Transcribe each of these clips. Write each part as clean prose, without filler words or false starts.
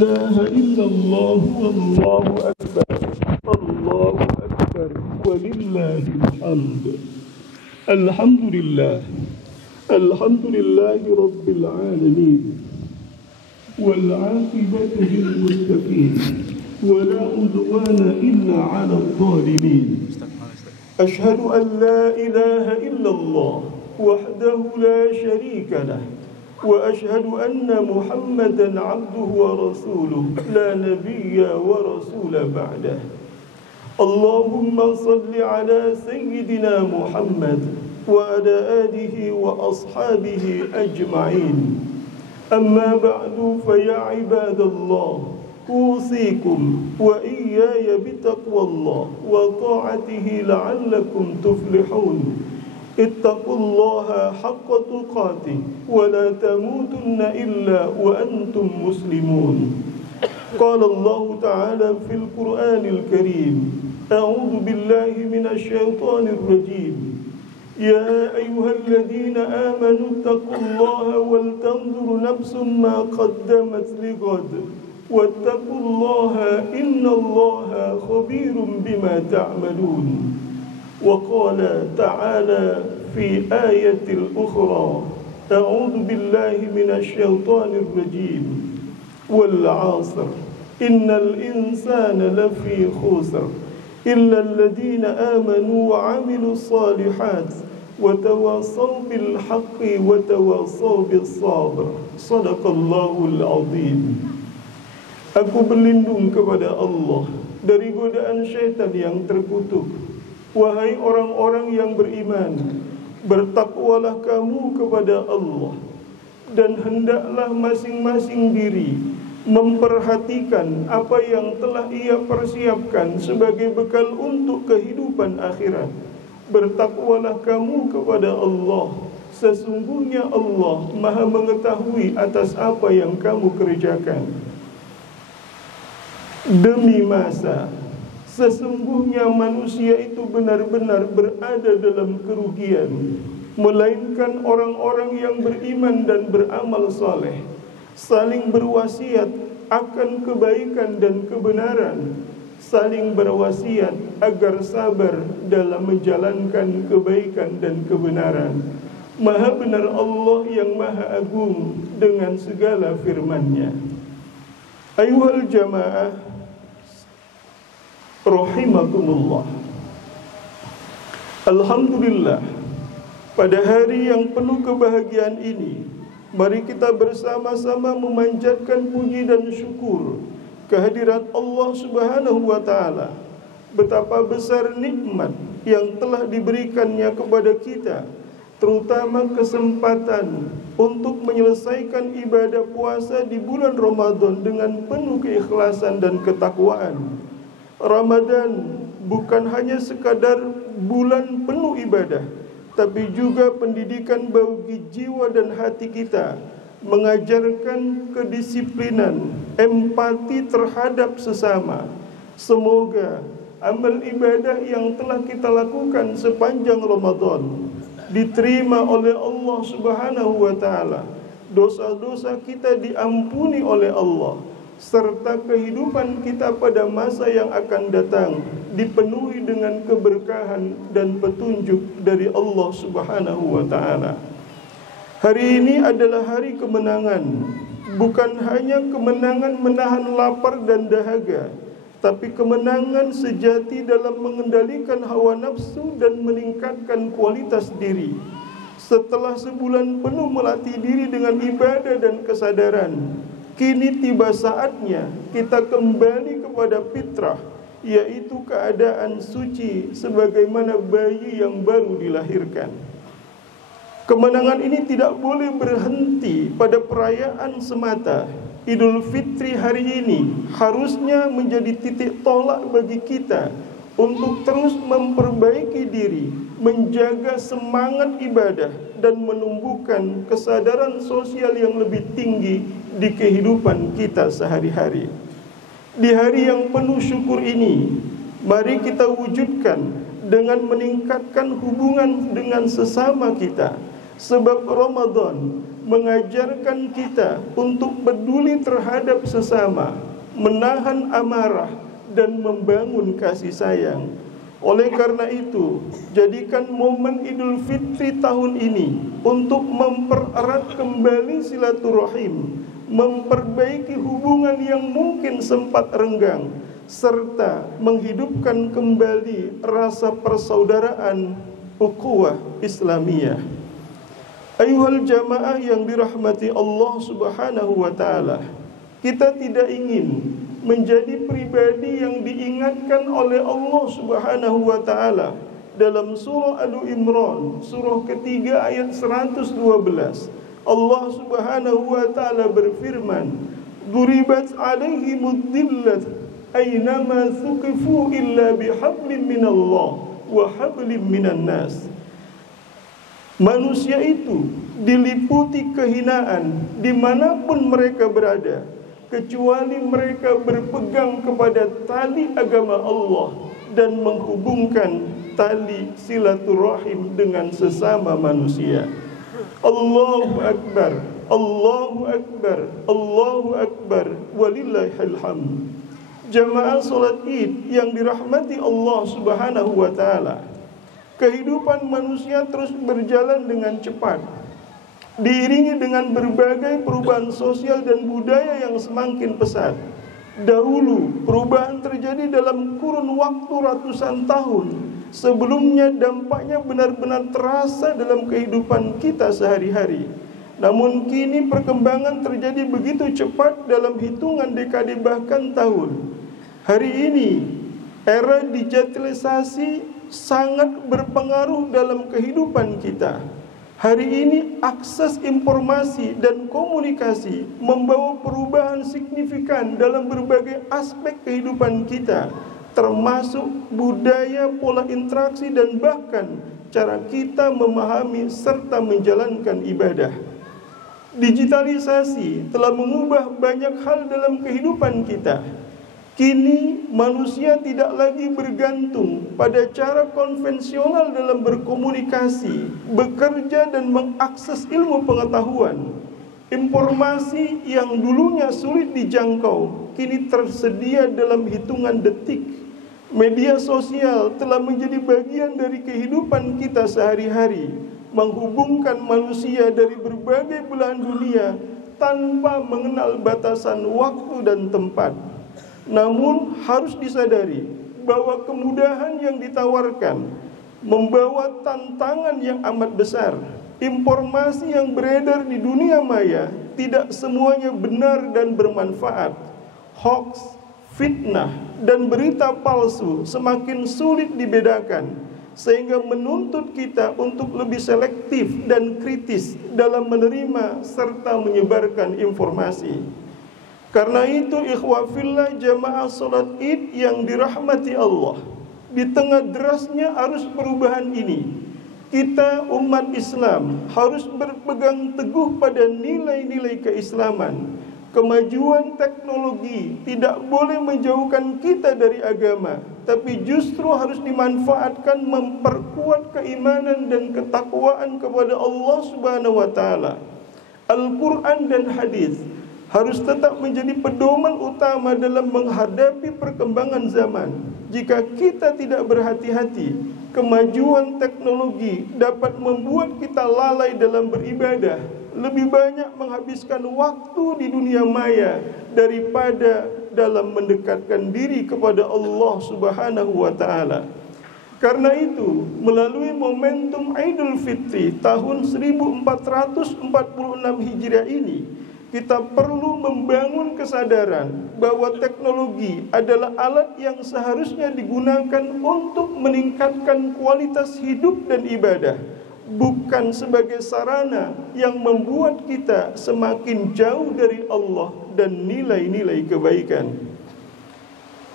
إله إلا الله والله أكبر الله أكبر ولله الحمد. الحمد لله رب العالمين والعاقبة للمتقين ولا عدوان إلا على الظالمين. أشهد أن لا إله إلا الله وحده لا شريك له وأشهد أن محمدا عبده ورسوله لا نبي ورسول بعده. اللهم صل على سيدنا محمد وعلى آله وأصحابه أجمعين. أما بعد فيا عباد الله أوصيكم وإياي بتقوى الله وطاعته لعلكم تفلحون. اتقوا الله حق تقاته ولا تموتن إلا وأنتم مسلمون. قال الله تعالى في القرآن الكريم: أعوذ بالله من الشيطان الرجيم. يا أيها الذين آمنوا اتقوا الله ولتنظر نفس ما قدمت لغد واتقوا الله إن الله خبير بما تعملون. وقال تعالى في آية أخرى: أعوذ بالله من الشيطان الرجيم. والعصر إن الإنسان لفي خسر إلا الذين آمنوا وعملوا الصالحات وتواصوا بالحق وتواصوا بالصبر. صدق الله العظيم. Aku berlindung kepada Allah dari godaan syaitan yang terkutuk. Wahai orang-orang yang beriman, bertakwalah kamu kepada Allah, dan hendaklah masing-masing diri memperhatikan apa yang telah ia persiapkan sebagai bekal untuk kehidupan akhirat. Bertakwalah kamu kepada Allah, sesungguhnya Allah Maha mengetahui atas apa yang kamu kerjakan. Demi masa, sesungguhnya manusia itu benar-benar berada dalam kerugian, melainkan orang-orang yang beriman dan beramal saleh, saling berwasiat akan kebaikan dan kebenaran, saling berwasiat agar sabar dalam menjalankan kebaikan dan kebenaran. Maha benar Allah yang maha agung dengan segala firman-Nya. Ayuhal jamaah rahimakumullah. Alhamdulillah, pada hari yang penuh kebahagiaan ini, mari kita bersama-sama memanjatkan puji dan syukur kehadirat Allah Subhanahu wa ta'ala. Betapa besar nikmat yang telah diberikannya kepada kita, terutama kesempatan untuk menyelesaikan ibadah puasa di bulan Ramadan dengan penuh keikhlasan dan ketakwaan. Ramadan bukan hanya sekadar bulan penuh ibadah, tapi juga pendidikan bagi jiwa dan hati kita, mengajarkan kedisiplinan, empati terhadap sesama. Semoga amal ibadah yang telah kita lakukan sepanjang Ramadan diterima oleh Allah Subhanahu wa ta'ala, dosa-dosa kita diampuni oleh Allah, serta kehidupan kita pada masa yang akan datang dipenuhi dengan keberkahan dan petunjuk dari Allah Subhanahu wa ta'ala. Hari ini adalah hari kemenangan, bukan hanya kemenangan menahan lapar dan dahaga, tapi kemenangan sejati dalam mengendalikan hawa nafsu dan meningkatkan kualitas diri. Setelah sebulan penuh melatih diri dengan ibadah dan kesadaran, kini tiba saatnya kita kembali kepada fitrah, yaitu keadaan suci sebagaimana bayi yang baru dilahirkan. Kemenangan ini tidak boleh berhenti pada perayaan semata. Idul Fitri hari ini harusnya menjadi titik tolak bagi kita untuk terus memperbaiki diri, menjaga semangat ibadah, dan menumbuhkan kesadaran sosial yang lebih tinggi di kehidupan kita sehari-hari. Di hari yang penuh syukur ini, mari kita wujudkan dengan meningkatkan hubungan dengan sesama kita. Sebab Ramadan mengajarkan kita untuk peduli terhadap sesama, menahan amarah, dan membangun kasih sayang. Oleh karena itu, jadikan momen Idul Fitri tahun ini untuk mempererat kembali silaturahim, memperbaiki hubungan yang mungkin sempat renggang, serta menghidupkan kembali rasa persaudaraan ukhuwah Islamiyah. Ayuhal jamaah yang dirahmati Allah Subhanahu wa ta'ala, kita tidak ingin menjadi pribadi yang diingatkan oleh Allah Subhanahu wa ta'ala dalam surah Al-Imran, surah ketiga ayat 112. Allah Subhanahu wa ta'ala berfirman, "Duribat 'alaihimud dhillat aynama thuqifu illa bihablin minallah wa hablin minan nas." Manusia itu diliputi kehinaan dimanapun mereka berada, kecuali mereka berpegang kepada tali agama Allah dan menghubungkan tali silaturahim dengan sesama manusia. Allahu Akbar, Allahu Akbar, Allahu Akbar, walillahil hamd. Jamaah salat Id yang dirahmati Allah Subhanahu wa ta'ala, kehidupan manusia terus berjalan dengan cepat, diiringi dengan berbagai perubahan sosial dan budaya yang semakin pesat. Dahulu, perubahan terjadi dalam kurun waktu ratusan tahun. Sebelumnya dampaknya benar-benar terasa dalam kehidupan kita sehari-hari. Namun kini perkembangan terjadi begitu cepat dalam hitungan dekade bahkan tahun. Hari ini, era digitalisasi sangat berpengaruh dalam kehidupan kita. Hari ini akses informasi dan komunikasi membawa perubahan signifikan dalam berbagai aspek kehidupan kita, termasuk budaya, pola interaksi, dan bahkan cara kita memahami serta menjalankan ibadah. Digitalisasi telah mengubah banyak hal dalam kehidupan kita. Kini manusia tidak lagi bergantung pada cara konvensional dalam berkomunikasi, bekerja, dan mengakses ilmu pengetahuan. Informasi yang dulunya sulit dijangkau kini tersedia dalam hitungan detik. Media sosial telah menjadi bagian dari kehidupan kita sehari-hari, menghubungkan manusia dari berbagai belahan dunia tanpa mengenal batasan waktu dan tempat. Namun harus disadari bahwa kemudahan yang ditawarkan membawa tantangan yang amat besar. Informasi yang beredar di dunia maya tidak semuanya benar dan bermanfaat. Hoax, fitnah, dan berita palsu semakin sulit dibedakan, sehingga menuntut kita untuk lebih selektif dan kritis dalam menerima serta menyebarkan informasi. Karena itu ikhwah fillah jamaah salat Id yang dirahmati Allah, di tengah derasnya arus perubahan ini, kita umat Islam harus berpegang teguh pada nilai-nilai keislaman. Kemajuan teknologi tidak boleh menjauhkan kita dari agama, tapi justru harus dimanfaatkan memperkuat keimanan dan ketakwaan kepada Allah Subhanahu wa ta'ala. Al-Quran dan hadis harus tetap menjadi pedoman utama dalam menghadapi perkembangan zaman. Jika kita tidak berhati-hati, kemajuan teknologi dapat membuat kita lalai dalam beribadah, lebih banyak menghabiskan waktu di dunia maya daripada dalam mendekatkan diri kepada Allah Subhanahu wa ta'ala. Karena itu, melalui momentum Idul Fitri tahun 1446 Hijriah ini, kita perlu membangun kesadaran bahwa teknologi adalah alat yang seharusnya digunakan untuk meningkatkan kualitas hidup dan ibadah, bukan sebagai sarana yang membuat kita semakin jauh dari Allah dan nilai-nilai kebaikan.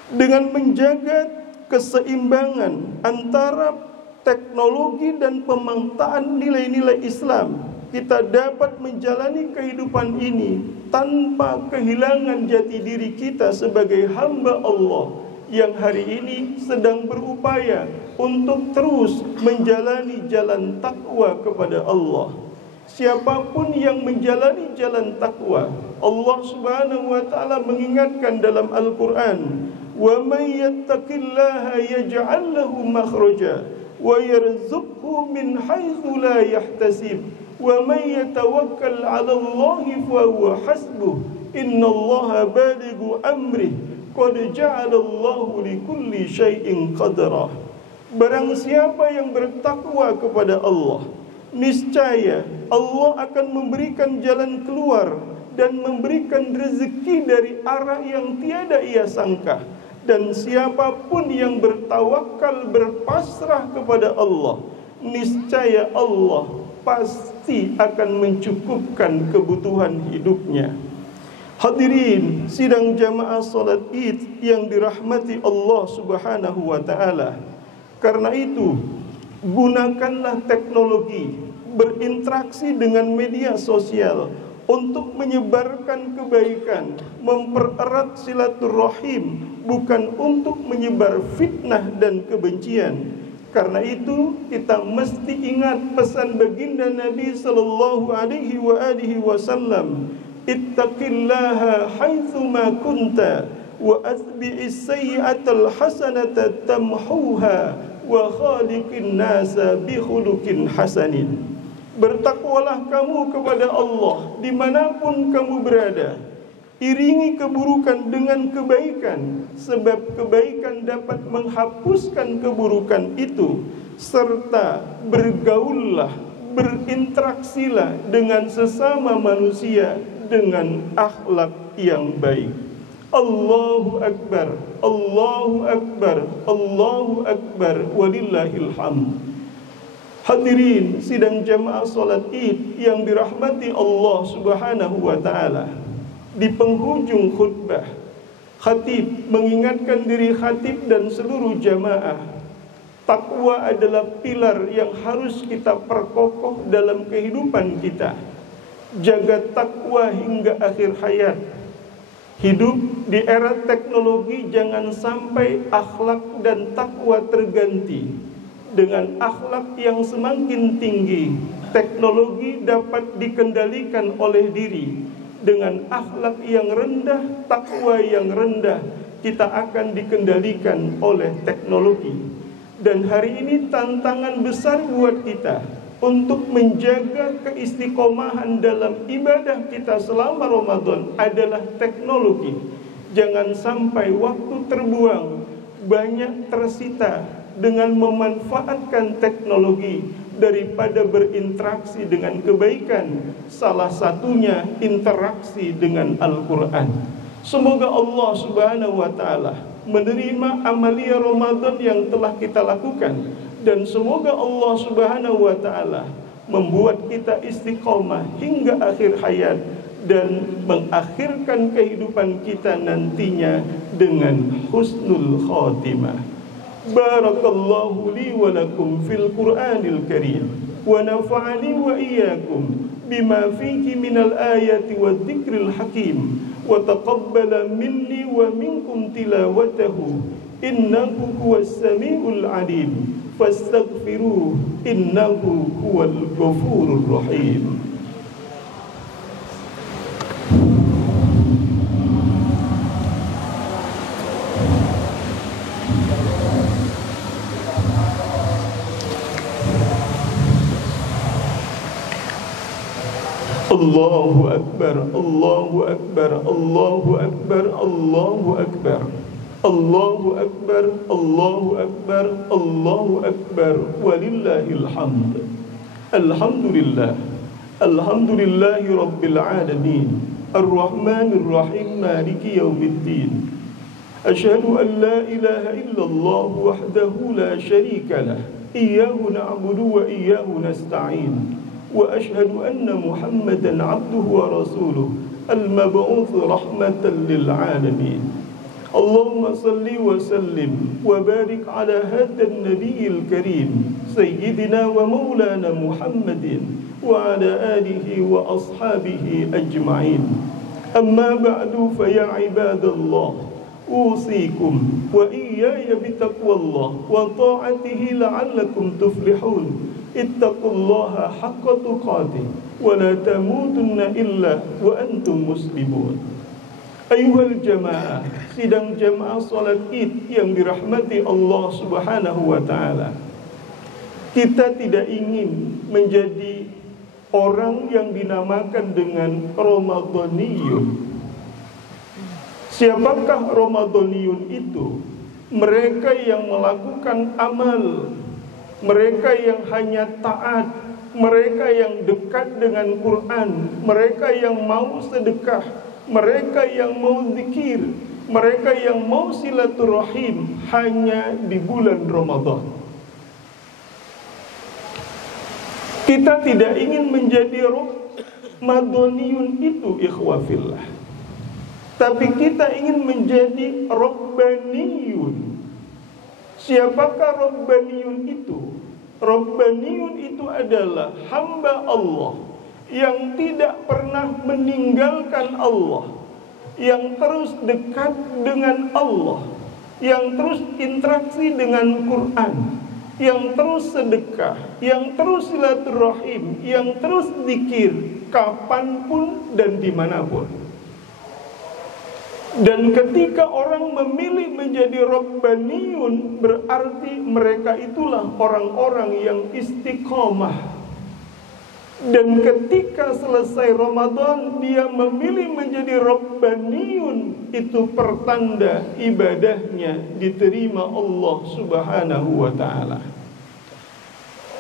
Dengan menjaga keseimbangan antara teknologi dan pemanfaatan nilai-nilai Islam, kita dapat menjalani kehidupan ini tanpa kehilangan jati diri kita sebagai hamba Allah yang hari ini sedang berupaya untuk terus menjalani jalan takwa kepada Allah. Siapapun yang menjalani jalan takwa, Allah Subhanahu wa taala mengingatkan dalam Al-Qur'an, "Wa may yattaqillaha yaj'al lahu makhraja wa yarzuqhu min haitsu la yahtasib wa may yatawakkal 'ala Allahi fa huwa hasbuh innallaha balighu amrih qad ja'ala Allahu likulli syai'in qadra." Barang siapa yang bertakwa kepada Allah, niscaya Allah akan memberikan jalan keluar dan memberikan rezeki dari arah yang tiada ia sangka. Dan siapapun yang bertawakal, berpasrah kepada Allah, niscaya Allah pasti akan mencukupkan kebutuhan hidupnya. Hadirin sidang jamaah salat Id yang dirahmati Allah Subhanahu wa taala. Karena itu, gunakanlah teknologi, berinteraksi dengan media sosial untuk menyebarkan kebaikan, mempererat silaturahim, bukan untuk menyebar fitnah dan kebencian. Karena itu, kita mesti ingat pesan baginda Nabi sallallahu alaihi wasallam, "Ittaqillaha haitsu ma kunta wa atbi'is sayyi'atal hasanata tamhuha wa khaliqin nasa bi khuluqin hasanin." Bertakwalah kamu kepada Allah dimanapun kamu berada. Iringi keburukan dengan kebaikan, sebab kebaikan dapat menghapuskan keburukan itu. Serta bergaullah, berinteraksilah dengan sesama manusia dengan akhlak yang baik. Allahu Akbar, Allahu Akbar, Allahu Akbar, walillahil hamd. Hadirin sidang jamaah salat Id yang dirahmati Allah Subhanahu wa taala. Di penghujung khutbah, khatib mengingatkan diri khatib dan seluruh jamaah, takwa adalah pilar yang harus kita perkokoh dalam kehidupan kita. Jaga takwa hingga akhir hayat. Hidup di era teknologi, jangan sampai akhlak dan takwa terganti. Dengan akhlak yang semakin tinggi, teknologi dapat dikendalikan oleh diri. Dengan akhlak yang rendah, takwa yang rendah, kita akan dikendalikan oleh teknologi. Dan hari ini tantangan besar buat kita untuk menjaga keistiqomahan dalam ibadah kita selama Ramadan adalah teknologi. Jangan sampai waktu terbuang, banyak tersita dengan memanfaatkan teknologi daripada berinteraksi dengan kebaikan. Salah satunya interaksi dengan Al-Quran. Semoga Allah Subhanahu wa ta'ala menerima amalia Ramadan yang telah kita lakukan, dan semoga Allah Subhanahu wa ta'ala membuat kita istiqomah hingga akhir hayat dan mengakhirkan kehidupan kita nantinya dengan husnul khatimah. Barakallahu li wa lakum fil Qur'anil Karim wa nafa'ani wa iyyakum bima fihi minal ayati wad dzikril hakim wa taqabbala minni wa minkum tilawatahu innahu huwas samiul alim fastaghfiruhu innahu huwal ghafurur rahim. Allahu Akbar, Allahu Akbar, Allahu Akbar, Allahu Akbar, Allahu Akbar, Allahu Akbar, Allahu Akbar, walillahil hamd. Alhamdulillah, alhamdulillahi rabbil alamin, ar-rahmanir rahim, maliki yaumiddin. Asyhadu an la ilaha illallah wahdahu la syarika lah, iyyahu na'budu wa iyyahu nasta'in. وأشهد أن محمدا عبده ورسوله المبعوث رحمة للعالمين. اللهم صل وسلم وبارك على هذا النبي الكريم سيدنا ومولانا محمد وعلى آله وأصحابه أجمعين. أما بعد فيا عباد الله أوصيكم وإياي بتقوى الله وطاعته لعلكم تفلحون. ittaqullaha haqqa tuqatih wa la tamutunna illa wa antum muslimun. Ayuhal jamaah, sidang jamaah salat Id yang dirahmati Allah Subhanahu wa taala. Kita tidak ingin menjadi orang yang dinamakan dengan Ramadaniyun. Siapakah Ramadaniyun itu? Mereka yang melakukan amal, mereka yang hanya taat, mereka yang dekat dengan Quran, mereka yang mau sedekah, mereka yang mau zikir, mereka yang mau silaturahim hanya di bulan Ramadan. Kita tidak ingin menjadi Ramadaniyun itu, ikhwafillah. Tapi kita ingin menjadi Rabbaniyun. Siapakah Rabbaniyun itu? Rabbaniyun itu adalah hamba Allah yang tidak pernah meninggalkan Allah, yang terus dekat dengan Allah, yang terus interaksi dengan Quran, yang terus sedekah, yang terus silaturahim, yang terus zikir kapanpun dan dimanapun. Dan ketika orang memilih menjadi Rabbaniyun, berarti mereka itulah orang-orang yang istiqomah. Dan ketika selesai Ramadan, dia memilih menjadi Rabbaniyun, itu pertanda ibadahnya diterima Allah Subhanahu wa ta'ala.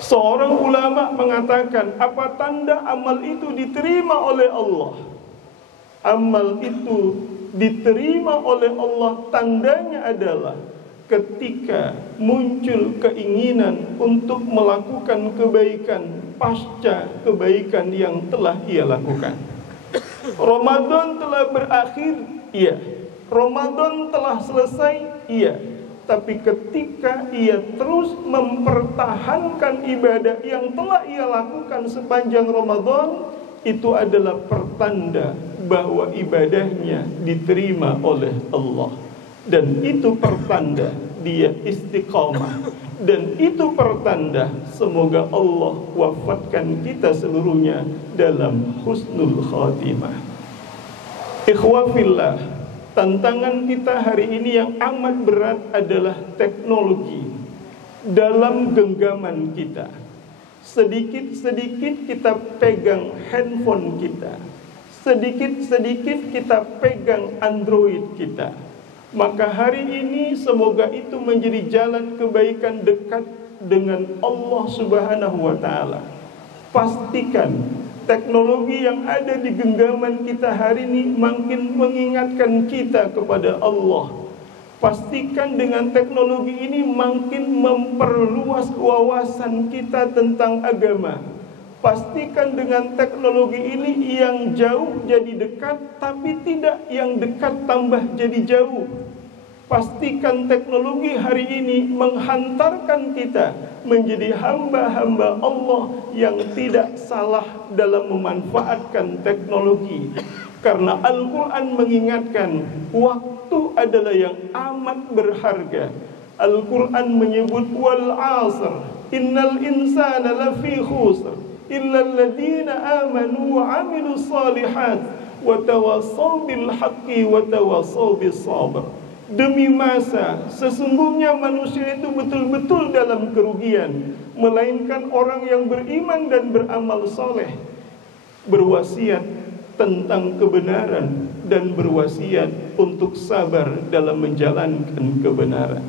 Seorang ulama mengatakan, apa tanda amal itu diterima oleh Allah? Amal itu diterima oleh Allah, tandanya adalah ketika muncul keinginan untuk melakukan kebaikan pasca kebaikan yang telah ia lakukan. Ramadan telah berakhir, iya. Ramadan telah selesai, iya. Tapi ketika ia terus mempertahankan ibadah yang telah ia lakukan sepanjang Ramadan, itu adalah pertanda bahwa ibadahnya diterima oleh Allah. Dan itu pertanda dia istiqamah. Dan itu pertanda semoga Allah wafatkan kita seluruhnya dalam husnul khatimah. Ikhwafillah, tantangan kita hari ini yang amat berat adalah teknologi dalam genggaman kita. Sedikit-sedikit kita pegang handphone kita, sedikit-sedikit kita pegang Android kita. Maka hari ini semoga itu menjadi jalan kebaikan dekat dengan Allah Subhanahu wa ta'ala. Pastikan teknologi yang ada di genggaman kita hari ini makin mengingatkan kita kepada Allah. Pastikan dengan teknologi ini makin memperluas wawasan kita tentang agama. Pastikan dengan teknologi ini yang jauh jadi dekat, tapi tidak yang dekat tambah jadi jauh. Pastikan teknologi hari ini menghantarkan kita menjadi hamba-hamba Allah yang tidak salah dalam memanfaatkan teknologi. Karena Al-Quran mengingatkan waktu adalah yang amat berharga. Al-Quran menyebut wal 'asr innal insana lafi khusr illa alladziina amanu wa 'amilus shalihat wa tawassaw bil haqqi wa tawassaw bis sabr. Demi masa, sesungguhnya manusia itu betul-betul dalam kerugian, melainkan orang yang beriman dan beramal soleh, berwasiat tentang kebenaran dan berwasiat untuk sabar dalam menjalankan kebenaran.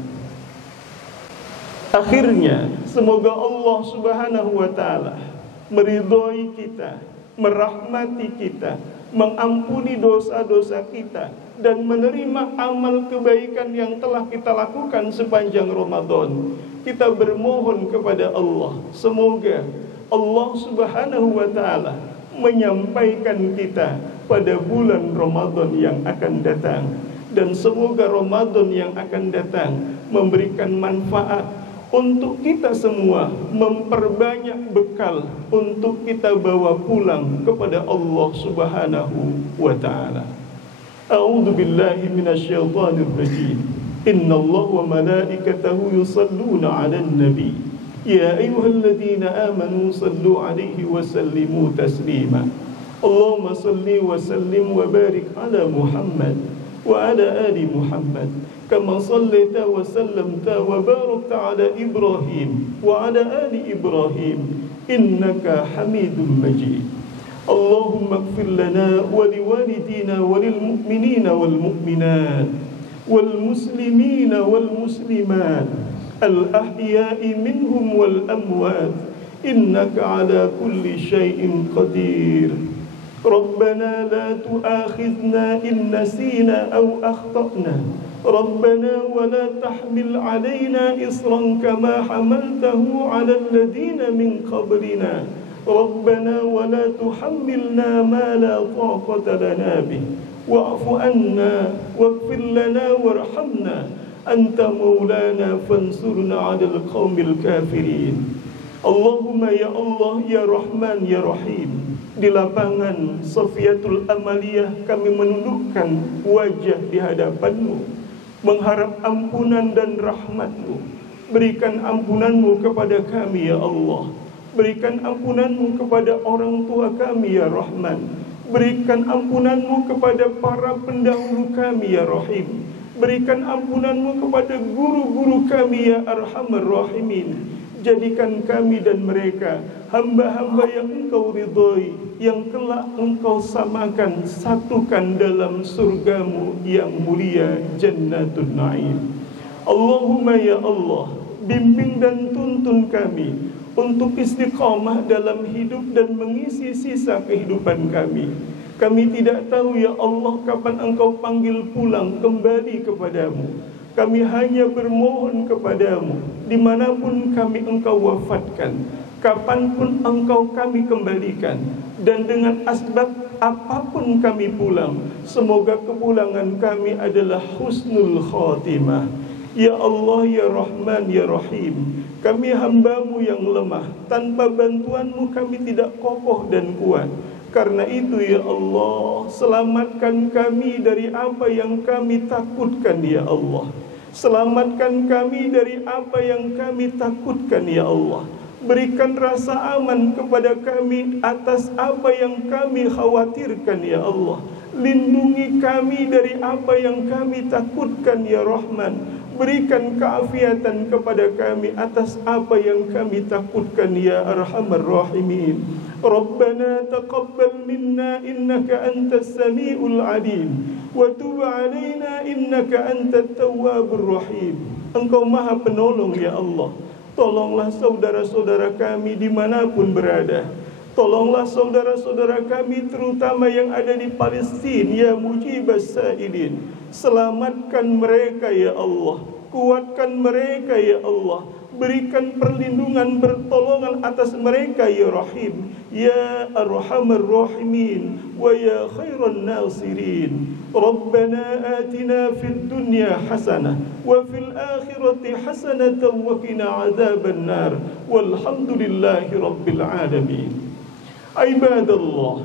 Akhirnya, semoga Allah Subhanahu wa ta'ala meridhoi kita, merahmati kita, mengampuni dosa-dosa kita, dan menerima amal kebaikan yang telah kita lakukan sepanjang Ramadan. Kita bermohon kepada Allah, semoga Allah Subhanahu wa ta'ala menyampaikan kita pada bulan Ramadan yang akan datang. Dan semoga Ramadan yang akan datang memberikan manfaat untuk kita semua, memperbanyak bekal untuk kita bawa pulang kepada Allah Subhanahu wa ta'ala. A'udzu billahi minasyaitonir rajim. Innallaha wa malaikatahu yusholluna 'alan nabi يا أيها الذين آمنوا صلوا عليه وسلموا تسليما اللهم صل وسلم وبارك على محمد وعلى آل محمد كما صليت وسلمت وباركت على إبراهيم وعلى آل إبراهيم إنك حميد مجيد اللهم اغفر لنا ولوالدينا وللمؤمنين والمؤمنات والمسلمين والمسلمات الأحياء منهم والأموات إنك على كل شيء قدير ربنا لا تؤاخذنا إن نسينا أو أخطأنا ربنا ولا تحمل علينا إصرا كما حملته على الذين من قبلنا ربنا ولا تحملنا ما لا طاقة لنا به واعف عنا واغفر لنا وارحمنا أنت مولانا فانصرنا على القوم الكافرين اللهم يا الله يا رحمن يا رحيم. Di lapangan Sofiatul Amaliyah kami menundukkan wajah di hadapan-Mu, mengharap ampunan dan rahmat-Mu. Berikan ampunan-Mu kepada kami ya Allah. Berikan ampunan-Mu kepada orang tua kami ya Rahman. Berikan ampunan-Mu kepada para pendahulu kami ya Rahim. Berikan ampunan-Mu kepada guru-guru kami ya Arhamar Rahimin. Jadikan kami dan mereka hamba-hamba yang Engkau ridhai, yang kelak Engkau samakan, satukan dalam surga-Mu yang mulia Jannatul Na'im. Allahumma ya Allah, bimbing dan tuntun kami untuk istiqamah dalam hidup dan mengisi sisa kehidupan kami. Kami tidak tahu ya Allah kapan Engkau panggil pulang kembali kepadamu. Kami hanya bermohon kepadamu, dimanapun kami Engkau wafatkan, kapanpun Engkau kami kembalikan, dan dengan asbab apapun kami pulang, semoga kepulangan kami adalah husnul khatimah. Ya Allah ya Rahman ya Rahim, kami hamba-Mu yang lemah, tanpa bantuan-Mu kami tidak kokoh dan kuat. Karena itu ya Allah, selamatkan kami dari apa yang kami takutkan ya Allah. Selamatkan kami dari apa yang kami takutkan ya Allah. Berikan rasa aman kepada kami atas apa yang kami khawatirkan ya Allah. Lindungi kami dari apa yang kami takutkan ya Rahman. Berikan keafiatan kepada kami atas apa yang kami takutkan ya Arhamar Rahimin. Rabbana taqabbal minna innaka antas samiul alim wa tub alaina innaka antat tawwabur rahim. Engkau Maha Penolong ya Allah. Tolonglah saudara-saudara kami dimanapun berada. Tolonglah saudara-saudara kami terutama yang ada di Palestina ya Mujibas Sa'ilin. Selamatkan mereka ya Allah. Kuatkan mereka ya Allah. Berikan perlindungan, pertolongan atas mereka ya Rahim, ya Arhamar Rahimin, wa ya khairan nasirin. Rabbana atina fid dunya hasanah wa fil akhirati hasanatan wa qina adzaban nar. Walhamdulillahi rabbil alamin. Ibadallah,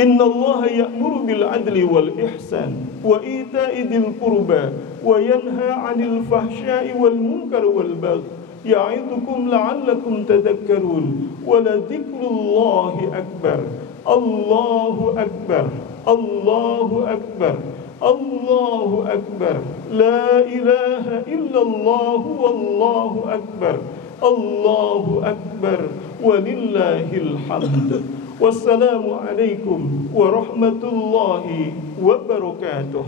innallaha ya'muru bil adli wal ihsan wa ita'i dzil qurba wa yanha 'anil fahsya'i wal munkari wal baghi ya'idukum la'allakum tadhakkarun. Wa la dzikrullahi akbar. Allahu akbar. Allahu akbar. Allahu akbar. La ilaha illallah wallahu akbar. Allahu akbar walillahil hamd. Wassalamu alaikum warahmatullahi wabarakatuh.